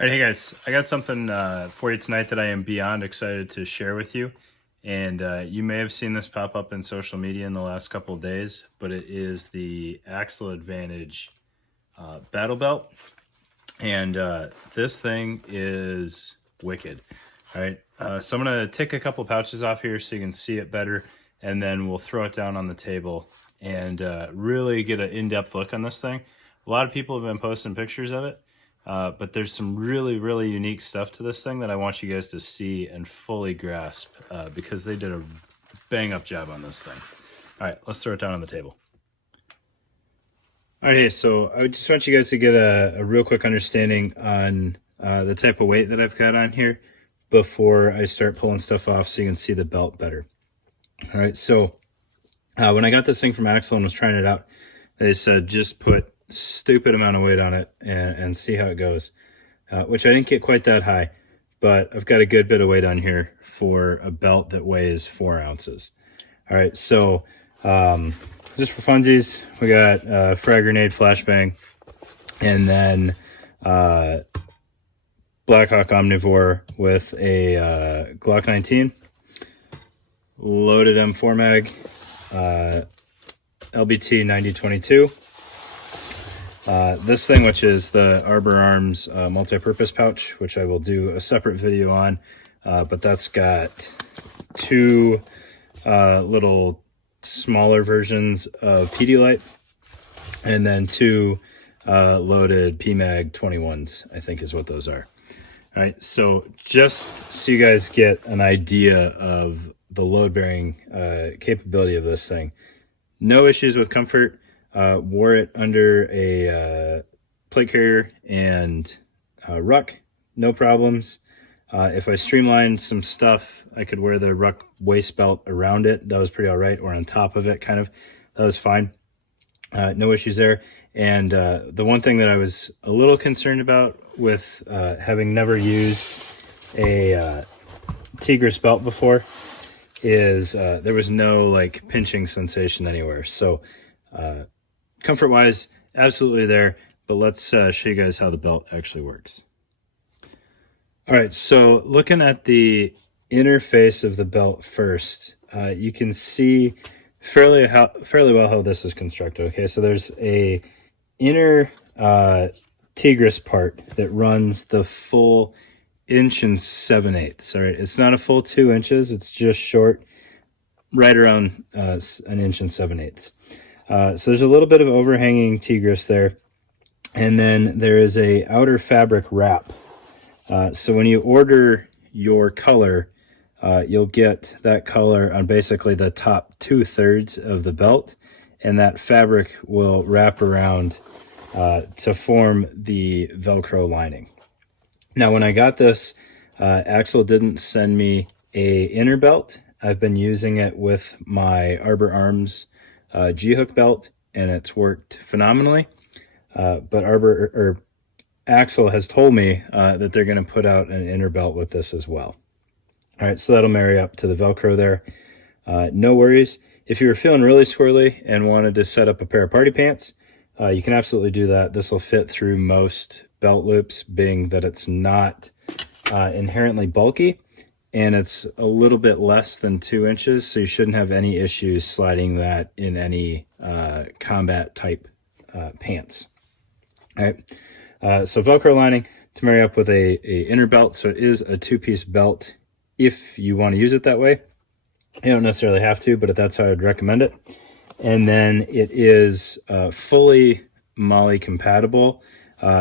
All right, hey guys, I got something for you tonight that I am beyond excited to share with you. And you may have seen this pop up in social media in the last couple of days, but it is the Axle Advantage Battle Belt. And this thing is wicked. All right, so I'm going to take a couple pouches off here so you can see it better, and then we'll throw it down on the table and really get an in-depth look on this thing. A lot of people have been posting pictures of it. But there's some really unique stuff to this thing that I want you guys to see and fully grasp because they did a bang up job on this thing. All right, let's throw it down on the table. All right, so I just want you guys to get a real quick understanding on the type of weight that I've got on here before I start pulling stuff off so you can see the belt better. All right, so when I got this thing from AXL and was trying it out, they said just put stupid amount of weight on it and see how it goes, which I didn't get quite that high, but I've got a good bit of weight on here for a belt that weighs 4 ounces. All right, so just for funsies, we got frag grenade flashbang, and then Blackhawk Omnivore with a Glock 19, loaded M4 mag, LBT 9022. This thing, which is the Arbor Arms multi-purpose pouch, which I will do a separate video on, but that's got 2 little smaller versions of Pedialyte, and then 2 loaded PMag 21s, I think is what those are. All right, so just so you guys get an idea of the load-bearing capability of this thing, no issues with comfort. Wore it under a plate carrier and ruck, no problems. If I streamlined some stuff, I could wear the ruck waist belt around it. That was pretty all right, or on top of it, kind of. That was fine. No issues there. And the one thing that I was a little concerned about with having never used a Tigris belt before is there was no like pinching sensation anywhere. So comfort wise, absolutely there, but let's show you guys how the belt actually works. All right, so looking at the interface of the belt first, you can see fairly well how this is constructed. Okay, so there's a inner Tigris part that runs the full 1 7/8. All right, it's not a full 2 inches, it's just short, right around 1 7/8. So there's a little bit of overhanging Tigris there, and then there is a outer fabric wrap. So when you order your color, you'll get that color on basically the top 2/3 of the belt, and that fabric will wrap around to form the Velcro lining. Now, when I got this, AXL didn't send me a inner belt. I've been using it with my Arbor Arms G-hook belt, and it's worked phenomenally. But AXL has told me that they're going to put out an inner belt with this as well. All right, so that'll marry up to the Velcro there. No worries. If you were feeling really squirrely and wanted to set up a pair of party pants, you can absolutely do that. This will fit through most belt loops, being that it's not inherently bulky, and it's a little bit less than 2 inches, so you shouldn't have any issues sliding that in any combat type pants. All right, so Velcro lining to marry up with a inner belt, so it is a 2-piece belt if you want to use it that way. You don't necessarily have to, but that's how I'd recommend it. And then it is fully Molle compatible,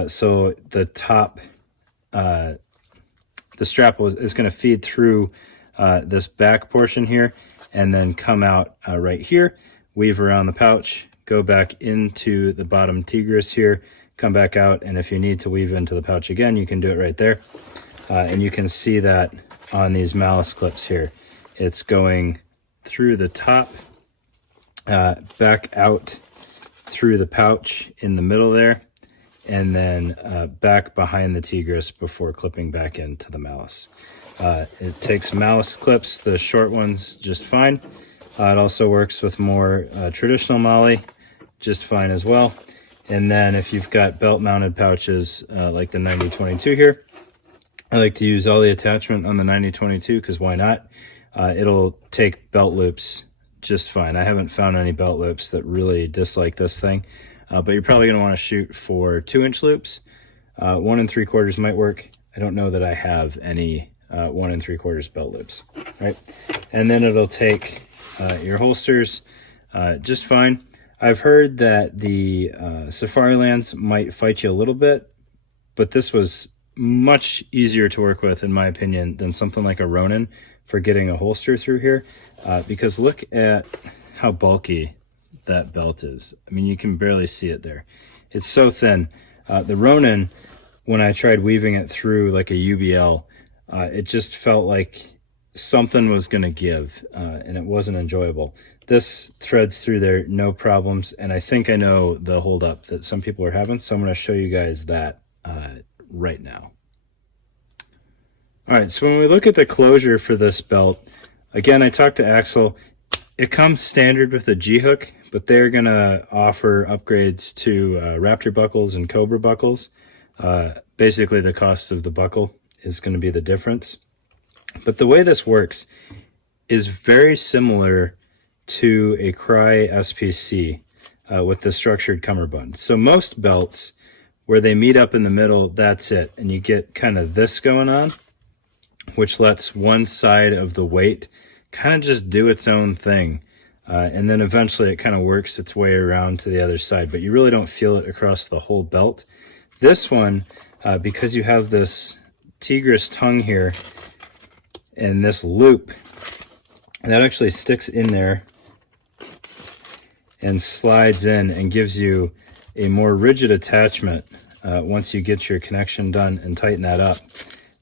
so the top the strap is going to feed through this back portion here and then come out right here, weave around the pouch, go back into the bottom Tigris here, come back out, and if you need to weave into the pouch again, you can do it right there. And you can see that on these malice clips here. It's going through the top, back out through the pouch in the middle there, and then back behind the Tigris before clipping back into the malice. It takes malice clips, the short ones, just fine. It also works with more traditional Molle just fine as well. And then if you've got belt mounted pouches like the 9022 here, I like to use all the attachment on the 9022 because why not? It'll take belt loops just fine. I haven't found any belt loops that really dislike this thing, but you're probably going to want to shoot for 2-inch loops. 1 3/4 might work. I don't know that I have any 1 3/4 belt loops. All right, and then it'll take your holsters just fine. I've heard that the Safarilands might fight you a little bit, but this was much easier to work with, in my opinion, than something like a Ronin for getting a holster through here, because look at how bulky that belt is. I mean, you can barely see it there. It's so thin. The Ronin, when I tried weaving it through like a UBL, it just felt like something was going to give, and it wasn't enjoyable. This threads through there, no problems, and I think I know the holdup that some people are having, so I'm going to show you guys that right now. All right, so when we look at the closure for this belt, again, I talked to AXL. It comes standard with a G-hook, but they're going to offer upgrades to Raptor buckles and Cobra buckles. Basically, the cost of the buckle is going to be the difference. But the way this works is very similar to a Cry SPC with the structured cummerbund. So most belts, where they meet up in the middle, that's it. And you get kind of this going on, which lets one side of the weight kind of just do its own thing. And then eventually it kind of works its way around to the other side, but you really don't feel it across the whole belt. This one, because you have this Tigris tongue here and this loop, that actually sticks in there and slides in and gives you a more rigid attachment once you get your connection done and tighten that up.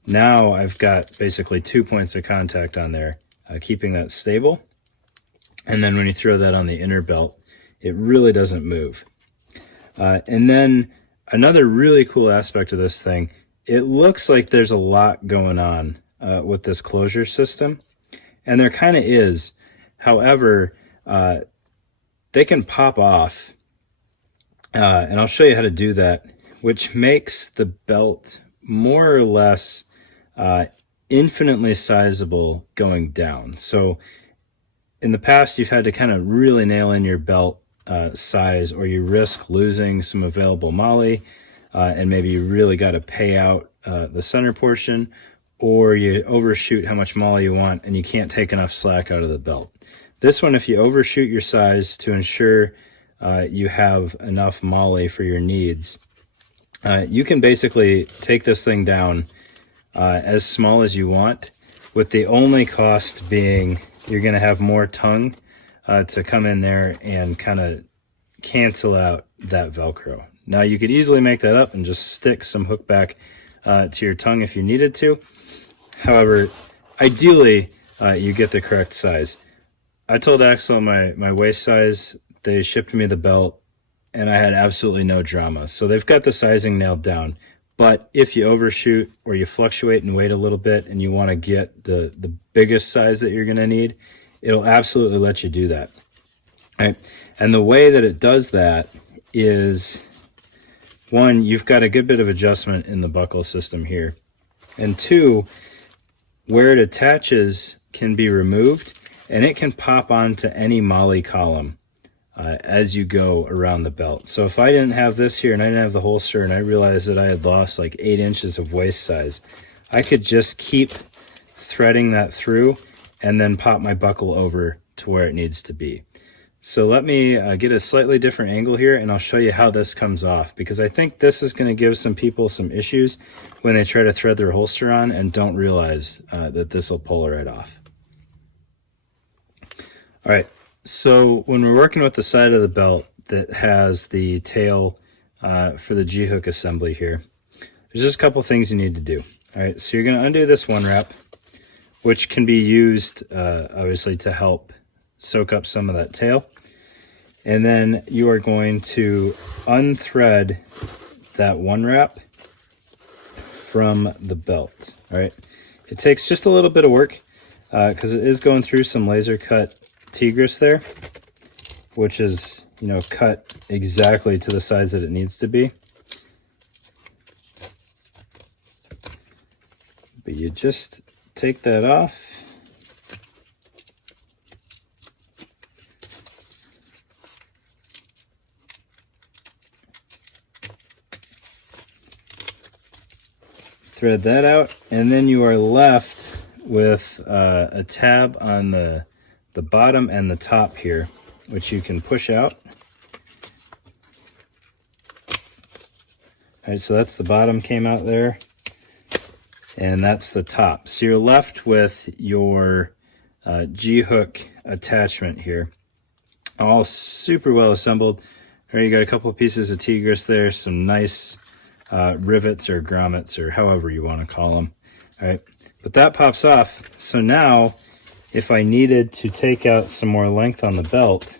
Now I've got basically 2 points of contact on there, keeping that stable. And then when you throw that on the inner belt, it really doesn't move. And then another really cool aspect of this thing, it looks like there's a lot going on with this closure system. And there kind of is. However, they can pop off. And I'll show you how to do that, which makes the belt more or less infinitely sizable going down. So in the past, you've had to kind of really nail in your belt size, or you risk losing some available molle, and maybe you really got to pay out the center portion, or you overshoot how much molle you want and you can't take enough slack out of the belt. This one, if you overshoot your size to ensure you have enough molle for your needs, you can basically take this thing down as small as you want, with the only cost being you're going to have more tongue to come in there and kind of cancel out that Velcro. Now, you could easily make that up and just stick some hook back to your tongue if you needed to. However, ideally, you get the correct size. I told Axel my waist size. They shipped me the belt, and I had absolutely no drama. So they've got the sizing nailed down. But if you overshoot or you fluctuate in weight a little bit and you want to get the biggest size that you're going to need, it'll absolutely let you do that. Right? And the way that it does that is, one, you've got a good bit of adjustment in the buckle system here. And two, where it attaches can be removed, and it can pop onto any molle column as you go around the belt. So if I didn't have this here and I didn't have the holster and I realized that I had lost like 8 inches of waist size, I could just keep threading that through and then pop my buckle over to where it needs to be. So let me get a slightly different angle here, and I'll show you how this comes off, because I think this is going to give some people some issues when they try to thread their holster on and don't realize that this will pull right off. All right, so when we're working with the side of the belt that has the tail for the G-hook assembly here, there's just a couple things you need to do. All right, so you're going to undo this one wrap, which can be used obviously to help soak up some of that tail. And then you are going to unthread that one wrap from the belt. All right, it takes just a little bit of work because it is going through some laser cut Tigris there, which is you know, cut exactly to the size that it needs to be. But you just take that off. Thread that out, and then you are left with a tab on the bottom and the top here, which you can push out. All right, so that's the bottom came out there, and that's the top. So you're left with your G-hook attachment here, all super well assembled. All right, you got a couple of pieces of Tigris there, some nice rivets or grommets or however you want to call them. All right, but that pops off. So now if I needed to take out some more length on the belt,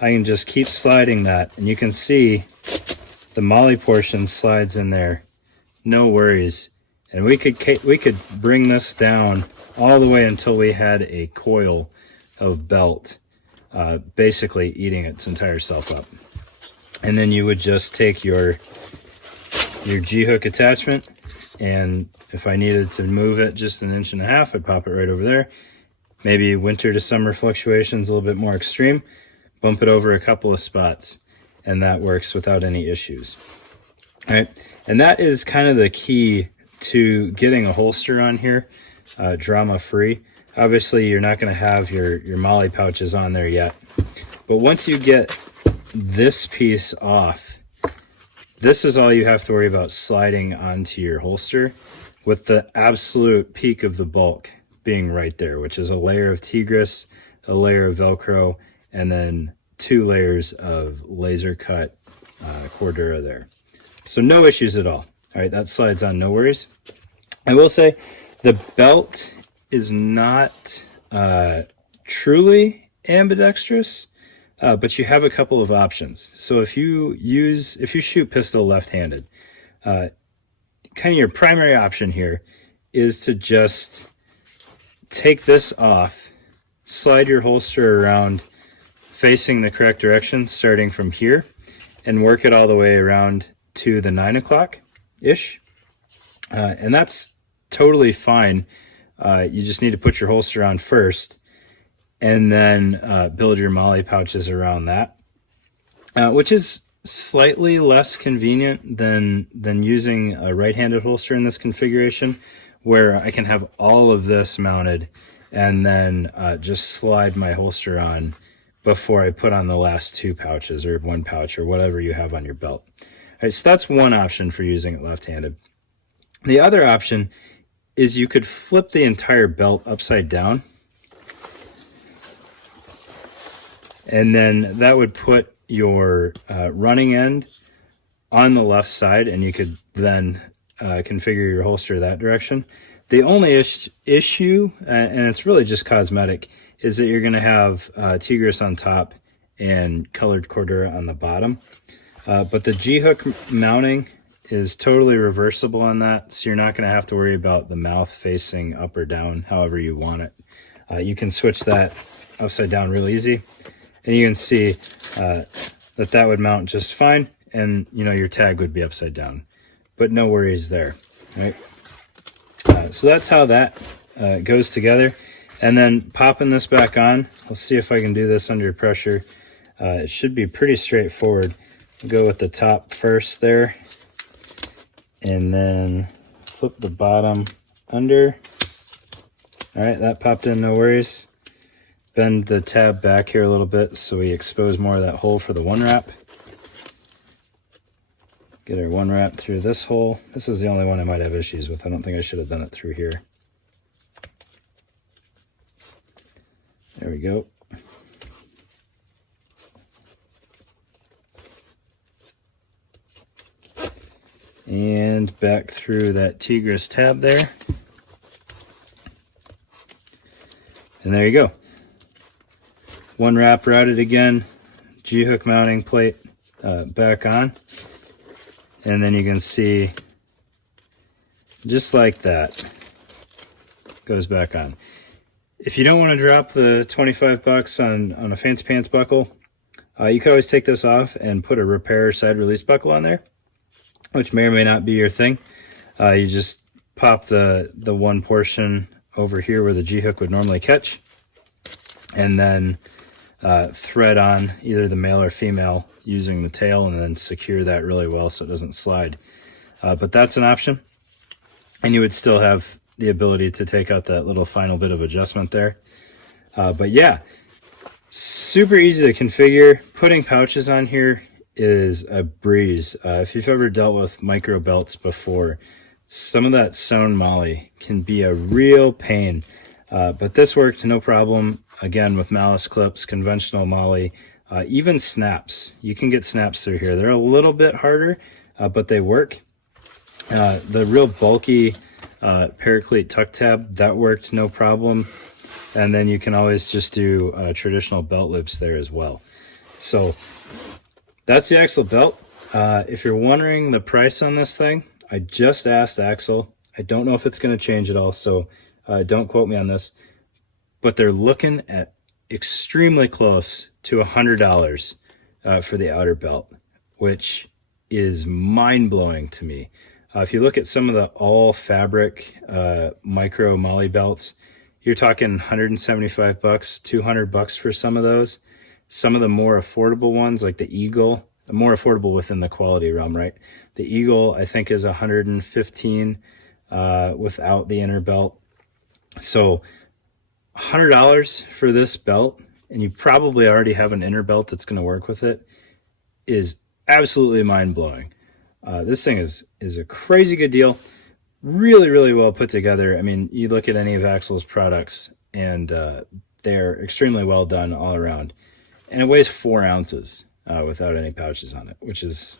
I can just keep sliding that, and you can see the Molle portion slides in there, no worries. And we could bring this down all the way until we had a coil of belt basically eating its entire self up. And then you would just take your G-hook attachment, and if I needed to move it just 1.5 inches, I'd pop it right over there. Maybe winter to summer fluctuations a little bit more extreme, bump it over a couple of spots, and that works without any issues. All right, and that is kind of the key to getting a holster on here, drama-free. Obviously, you're not going to have your Molle pouches on there yet, but once you get this piece off, this is all you have to worry about sliding onto your holster, with the absolute peak of the bulk being right there, which is a layer of Tigris, a layer of Velcro, and then 2 layers of laser cut Cordura there. So no issues at all. All right, that slides on, no worries. I will say the belt is not truly ambidextrous, but you have a couple of options. So if you shoot pistol left-handed, kind of your primary option here is to just take this off, slide your holster around facing the correct direction, starting from here, and work it all the way around to the 9 o'clock-ish. And that's totally fine. You just need to put your holster on first, and then build your Molle pouches around that, which is slightly less convenient than using a right-handed holster in this configuration, where I can have all of this mounted and then just slide my holster on before I put on the last 2 pouches or 1 pouch or whatever you have on your belt. All right, so that's one option for using it left-handed. The other option is you could flip the entire belt upside down, and then that would put your running end on the left side, and you could then configure your holster that direction. The only issue, and it's really just cosmetic, is that you're going to have Tigris on top and colored Cordura on the bottom. But the G-hook mounting is totally reversible on that, so you're not going to have to worry about the mouth facing up or down however you want it. You can switch that upside down real easy, and you can see that would mount just fine, and you know your tag would be upside down, but no worries there. Right? So that's how that goes together. And then popping this back on, let's see if I can do this under pressure. It should be pretty straightforward. I'll go with the top first there, and then flip the bottom under. All right, that popped in, no worries. Bend the tab back here a little bit so we expose more of that hole for the 1-wrap. Get our 1-wrap through this hole. This is the only one I might have issues with. I don't think I should have done it through here. There we go. And back through that Tigris tab there. And there you go. 1-wrap routed again, G-hook mounting plate back on. And then you can see, just like that, goes back on. If you don't want to drop the $25 on a fancy pants buckle, You can always take this off and put a repair side release buckle on there, which may or may not be your thing. You just pop the one portion over here where the G-hook would normally catch, and then thread on either the male or female using the tail, and then secure that really well so it doesn't slide. But that's an option, and you would still have the ability to take out that little final bit of adjustment there. But yeah, super easy to configure. Putting pouches on here is a breeze. If you've ever dealt with micro belts before, some of that sewn Molle can be a real pain. But this worked no problem. Again, with malice clips, conventional Molle, even snaps. You can get snaps through here. They're a little bit harder, but they work. The real bulky Paraclete tuck tab, that worked no problem. And then you can always just do traditional belt loops there as well. So that's the AXL belt. If you're wondering the price on this thing, I just asked AXL. I don't know if it's going to change at all, so don't quote me on this. But they're looking at extremely close to $100 for the outer belt, which is mind-blowing to me. If you look at some of the all-fabric micro Molle belts, you're talking $175, $200 for some of those. Some of the more affordable ones, like the Eagle, more affordable within the quality realm, right? The Eagle, I think, is $115 without the inner belt. So $100 for this belt, and you probably already have an inner belt that's going to work with it, is absolutely mind-blowing. This thing is a crazy good deal. Really, really well put together. I mean, you look at any of AXL's products, and they're extremely well done all around. And it weighs 4 ounces without any pouches on it, which is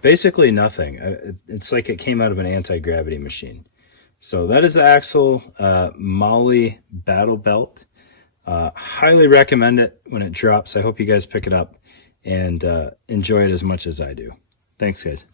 basically nothing. It's like it came out of an anti-gravity machine. So that is the AXL Molle Battle Belt. Highly recommend it when it drops. I hope you guys pick it up and enjoy it as much as I do. Thanks, guys.